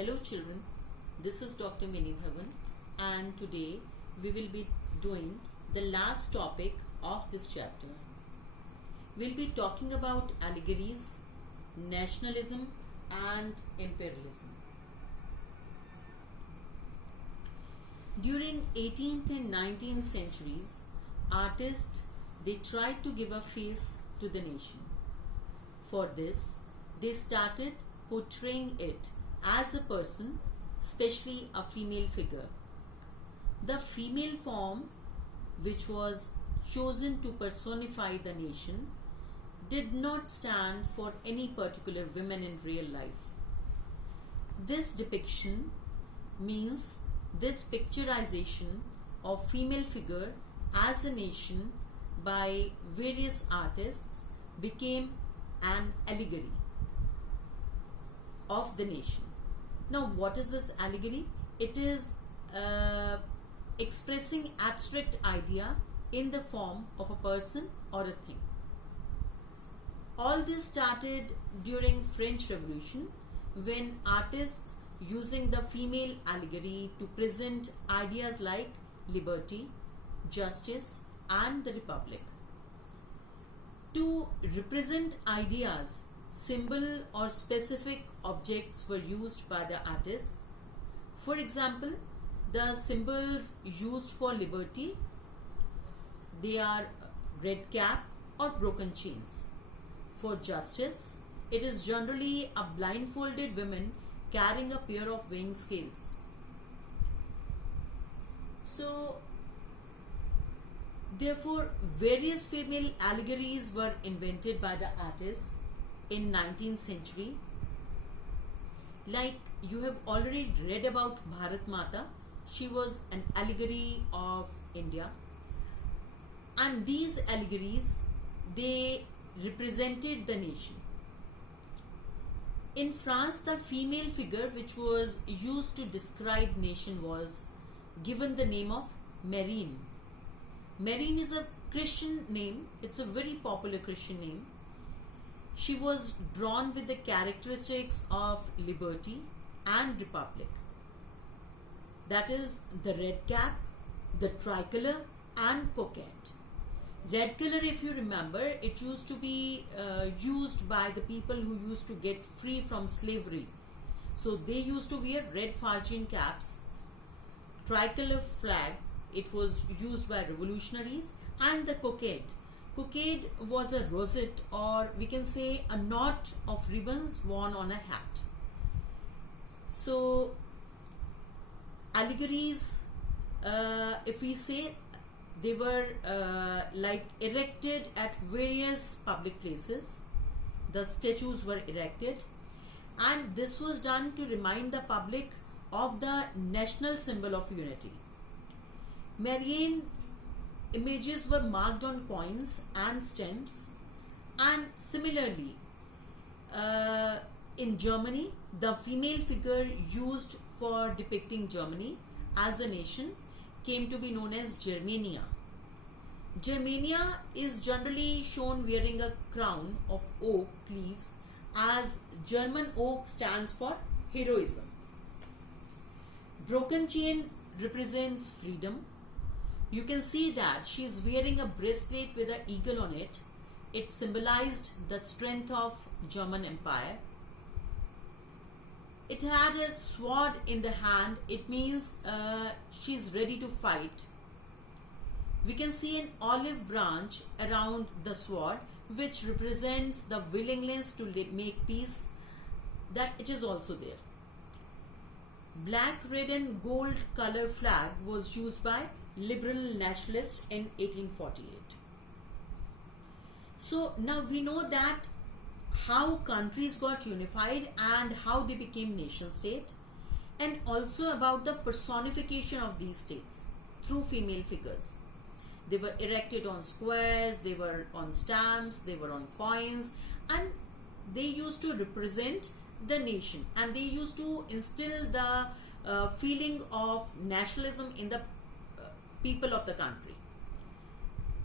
Hello children, this is Dr. Mini Dhawan and today we will be doing the last topic of this chapter. We'll be talking about allegories, nationalism and imperialism. During 18th and 19th centuries, artists they tried to give a face to the nation. For this, they started portraying it as a person, especially a female figure. The female form, which was chosen to personify the nation, did not stand for any particular women in real life. This depiction means this picturization of female figure as a nation by various artists became an allegory of the nation. Now, what is this allegory? It is expressing abstract idea in the form of a person or a thing. All this started during French Revolution when artists using the female allegory to present ideas like liberty, justice and the republic. To represent ideas, symbol or specific objects were used by the artists. For example, the symbols used for liberty, they are red cap or broken chains. For justice, it is generally a blindfolded woman carrying a pair of weighing scales. So, therefore, various female allegories were invented by the artists in 19th century. Like you have already read about Bharat Mata, she was an allegory of India. And these allegories, they represented the nation. In France, the female figure which was used to describe nation was given the name of Marine. Marine is a Christian name. It's a very popular Christian name. She was drawn with the characteristics of liberty and republic. That is the red cap, the tricolor and coquette. Red color, if you remember, it used to be used by the people who used to get free from slavery. So they used to wear red falchion caps. Tricolor flag, it was used by revolutionaries. And the coquette. Coquette was a rosette, or we can say a knot of ribbons worn on a hat. So allegories, if we say, they were like erected at various public places. The statues were erected, and this was done to remind the public of the national symbol of unity. Marian images were marked on coins and stamps, and similarly in Germany, the female figure used for depicting Germany as a nation came to be known as Germania. Germania is generally shown wearing a crown of oak leaves, as German oak stands for heroism. Broken chain represents freedom. You can see that she is wearing a breastplate with an eagle on it. It symbolized the strength of German Empire. It had a sword in the hand. It means she is ready to fight. We can see an olive branch around the sword, which represents the willingness to make peace, that it is also there. Black, red and gold color flag was used by liberal nationalists in 1848. So now we know that how countries got unified and how they became nation state, and also about the personification of these states through female figures. They were erected on squares, they were on stamps, they were on coins, and they used to represent the nation, and they used to instill the feeling of nationalism in the people of the country.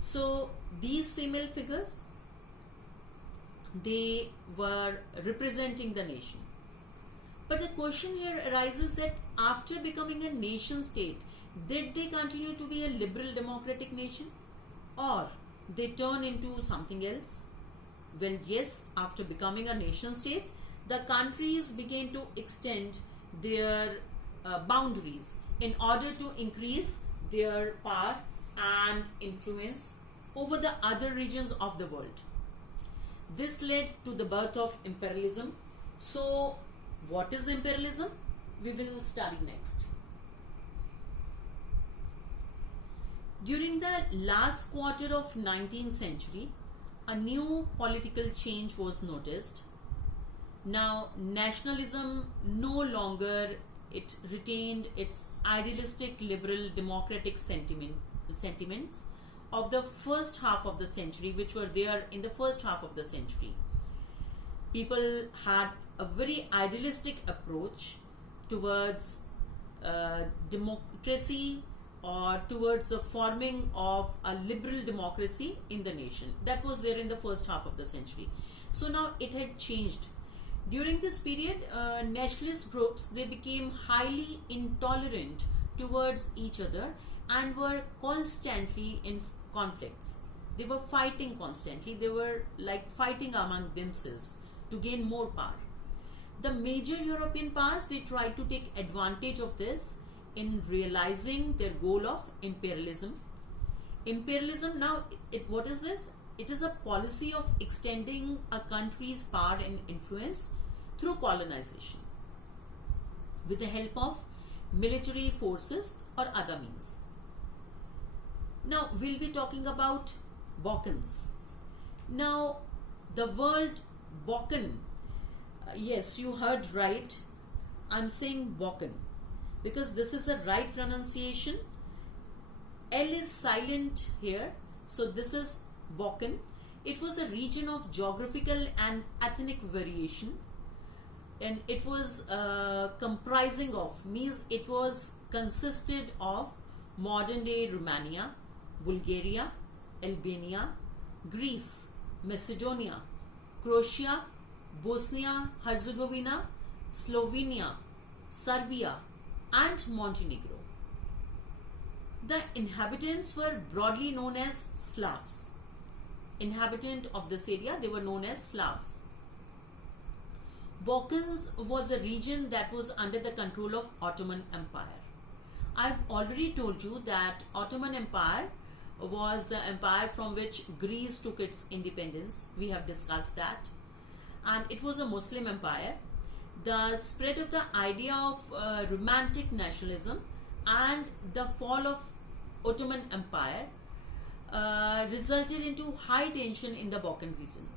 So these female figures, they were representing the nation. But the question here arises that after becoming a nation state, did they continue to be a liberal democratic nation, or they turn into something else? Well, yes, after becoming a nation state, the countries began to extend their boundaries in order to increase their power and influence over the other regions of the world. This led to the birth of imperialism. So, what is imperialism? We will study next. During the last quarter of 19th century, a new political change was noticed. Now, nationalism no longer it retained its idealistic liberal democratic sentiments of the first half of the century, which were there in the first half of the century. People had a very idealistic approach towards democracy or towards the forming of a liberal democracy in the nation. That was there in the first half of the century. So now it had changed. During this period, nationalist groups, they became highly intolerant towards each other and were constantly in conflicts. They were fighting constantly. They were like fighting among themselves to gain more power. The major European powers, they tried to take advantage of this in realizing their goal of imperialism. Imperialism, now, what is this? It is a policy of extending a country's power and influence through colonization with the help of military forces or other means. Now, we'll be talking about Balkans. Now, the word Balkan, yes, you heard right. I'm saying Balkan because this is the right pronunciation. L is silent here, so this is Balkan. It was a region of geographical and ethnic variation, and it was comprising of, means it was consisted of modern day Romania, Bulgaria, Albania, Greece, Macedonia, Croatia, Bosnia, Herzegovina, Slovenia, Serbia, and Montenegro. The inhabitants were broadly known as Slavs. Inhabitant of this area, they were known as Slavs. Balkans was a region that was under the control of Ottoman Empire. I've already told you that Ottoman Empire was the empire from which Greece took its independence. We have discussed that. And it was a Muslim empire. The spread of the idea of romantic nationalism and the fall of Ottoman Empire resulted into high tension in the Balkan region.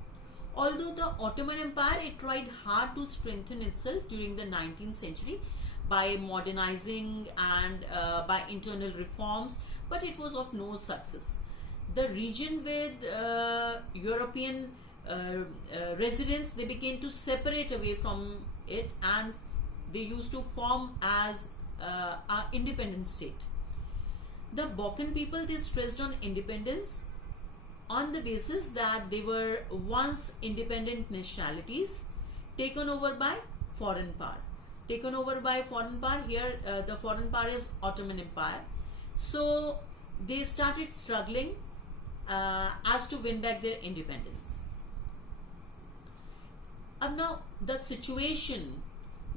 Although the Ottoman Empire, it tried hard to strengthen itself during the 19th century by modernizing and by internal reforms, but it was of no success. The region with European residents, they began to separate away from it, and they used to form as an independent state. The Balkan people, they stressed on independence on the basis that they were once independent nationalities taken over by foreign power. Taken over by foreign power, here the foreign power is Ottoman Empire. So they started struggling as to win back their independence. Now the situation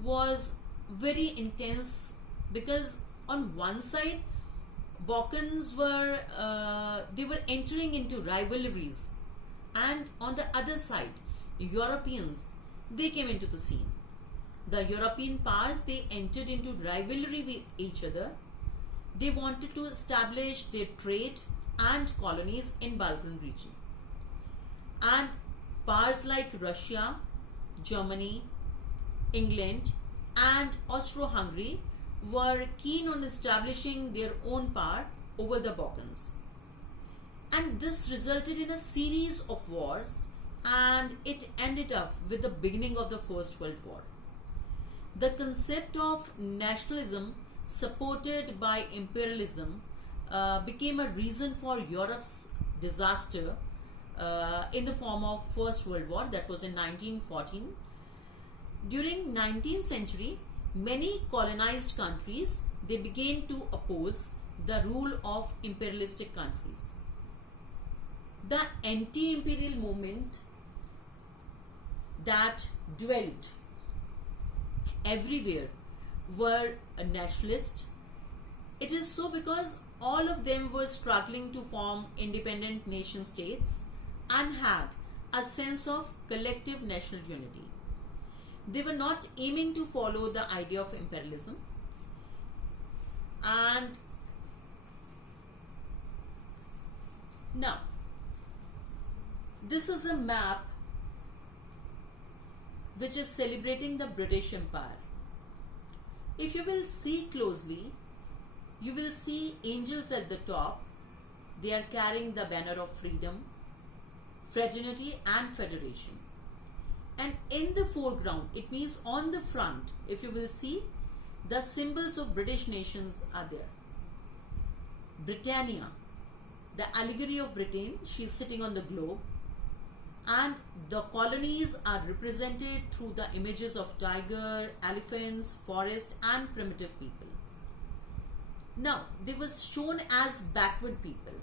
was very intense because on one side Balkans were they were entering into rivalries, and on the other side Europeans, they came into the scene. The European powers, they entered into rivalry with each other. They wanted to establish their trade and colonies in Balkan region, and powers like Russia, Germany, England, and Austro-Hungary were keen on establishing their own power over the Balkans. And this resulted in a series of wars, and it ended up with the beginning of the First World War. The concept of nationalism supported by imperialism became a reason for Europe's disaster in the form of First World War, that was in 1914. During 19th century, many colonized countries, they began to oppose the rule of imperialistic countries. The anti-imperial movement that dwelt everywhere were nationalist. It is so because all of them were struggling to form independent nation states and had a sense of collective national unity. They were not aiming to follow the idea of imperialism. And now, this is a map which is celebrating the British Empire. If you will see closely, you will see angels at the top. They are carrying the banner of freedom, fraternity and federation. And in the foreground, it means on the front, if you will see, the symbols of British nations are there. Britannia, the allegory of Britain, she is sitting on the globe, and the colonies are represented through the images of tiger, elephants, forest and primitive people. Now, they were shown as backward people.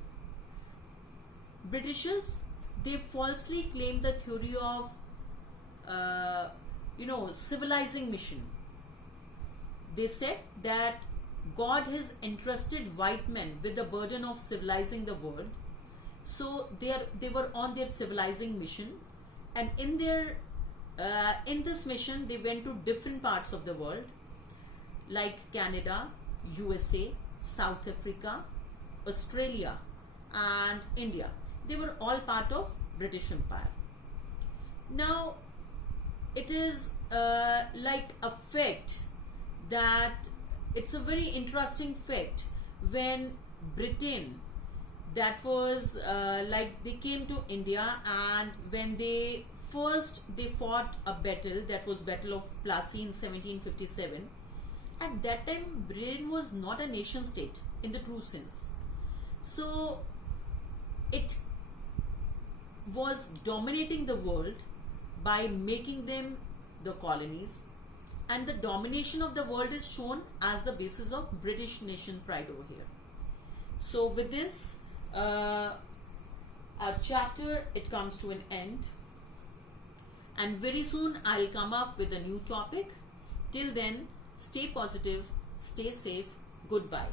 Britishers, they falsely claimed the theory of civilizing mission. They said that God has entrusted white men with the burden of civilizing the world. So they were on their civilizing mission, and in this mission they went to different parts of the world like Canada, USA, South Africa, Australia and India. They were all part of British Empire. Now, it is like a fact that it's a very interesting fact when Britain, that was they came to India, and when they fought a battle, that was Battle of Plassey in 1757. At that time, Britain was not a nation state in the true sense. So it was dominating the world by making them the colonies, and the domination of the world is shown as the basis of British nation pride over here. So with this, our chapter, it comes to an end, and very soon I'll come up with a new topic. Till then, stay positive, stay safe, goodbye.